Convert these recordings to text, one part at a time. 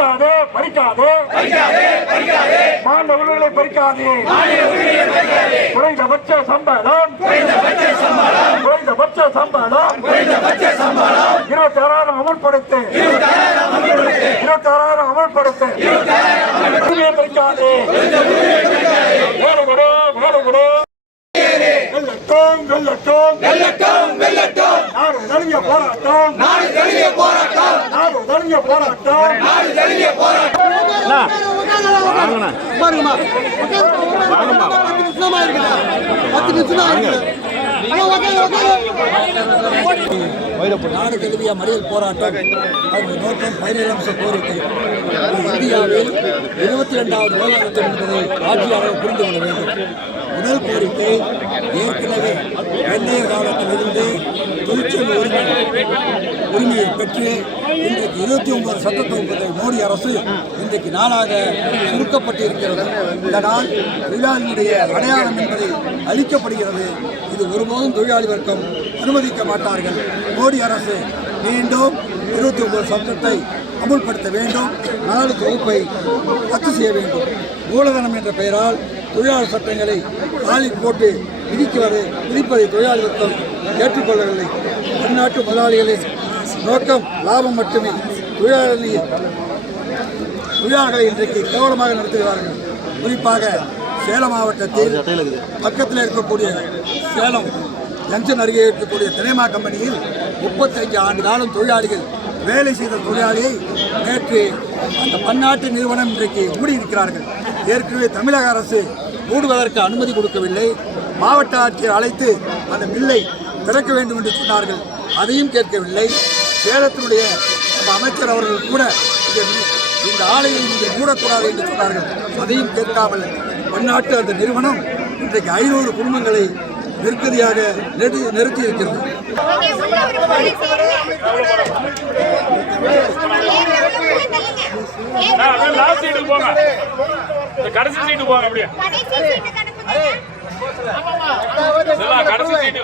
பறிக்காதே பறிக்காதே மாநில உரிமைகளை பறிக்காதே. குறைந்தபட்ச சம்பளம் 26,000 அமல்படுத்து. 26,000 அமல்படுத்து. உரிமையை பறிக்காதே. வேலை கொடு வேலை கொடு. வெல்லட்டும் வெல்லட்டும் வெல்லட்டும் வெல்லட்டும். நாடு தழுவிய போராட்டம் நாடு தழுவிய போராட்டம் நாடு தழுவிய போராட்டம் நாடு தழுவிய போராட்டம். நாடு தழுவிய மறியல் போராட்டம் அதன் நோக்கம் 17 அம்ச கோரிக்கை. இந்தியாவில் 22வது வேளாண் என்பதை ஆட்சியாளர் புரிந்து கொள்ள வேண்டும். முதல் கோரிக்கை, ஏற்கனவே வெள்ளைய காலத்திலிருந்து தொழிற்சங்க உரிமையை பெற்று இன்றைக்கு 29 சட்டத்தொகுப்பை மோடி அரசு இன்றைக்கு நாளாக சுருக்கப்பட்டு இருக்கிறது. இதனால் தொழிலாளியுடைய அடையாளம் என்பதை அளிக்கப்படுகிறது. இது ஒருபோதும் தொழிலாளி வர்க்கம் அனுமதிக்க மாட்டார்கள். மோடி அரசு மீண்டும் 29 சட்டத்தை அமுல்படுத்த வேண்டும். 4 தொகுப்பை ரத்து செய்ய வேண்டும். மூலதனம் என்ற பெயரால் தொழிலாளர் சட்டங்களை காலில் போட்டு விதிப்பதை தொழிலாளி வர்க்கம் ஏற்றுக்கொள்ளவில்லை. பன்னாட்டு முதலாளிகளின் நோக்கம் லாபம் மட்டுமே. தொழிலாளர்களை இன்றைக்கு கேவலமாக நடத்துகிறார்கள். குறிப்பாக சேலம் மாவட்டத்தில் பக்கத்தில் இருக்கக்கூடிய சேலம் ஜங்ஷன் அருகே இருக்கக்கூடிய தினைமா கம்பெனியில் 35 ஆண்டு காலம் தொழிலாளிகள் வேலை செய்த தொழிலாளியை நேற்று அந்த பன்னாட்டு நிறுவனம் இன்றைக்கு மூடியிருக்கிறார்கள். ஏற்கனவே தமிழக அரசு மூடுவதற்கு அனுமதி கொடுக்கவில்லை. மாவட்ட ஆட்சியர் அழைத்து அந்த மில்லை திறக்க வேண்டும் என்று சொன்னார்கள். அதையும் கேட்கவில்லை. சேலத்தினுடைய அமைச்சர் அவர்கள் கூட இந்த ஆலையை நீங்கள் மூடக்கூடாது என்று சொன்னார்கள். அதையும் கேட்காமல் பன்னாட்டு அந்த நிறுவனம் இன்றைக்கு 500 குடும்பங்களை நெருக்கடியாக நிறுத்தி இருக்கிறது. கடைசி சீட்டு போங்க. அப்படியே கடைசி சீட்டு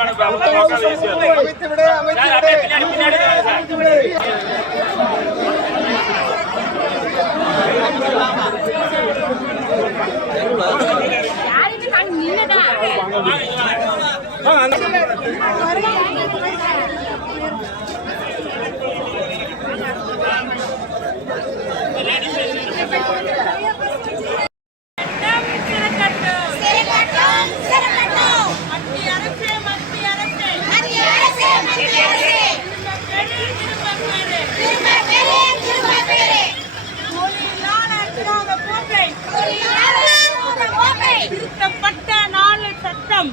திருத்தப்பட்ட 4 சட்டம்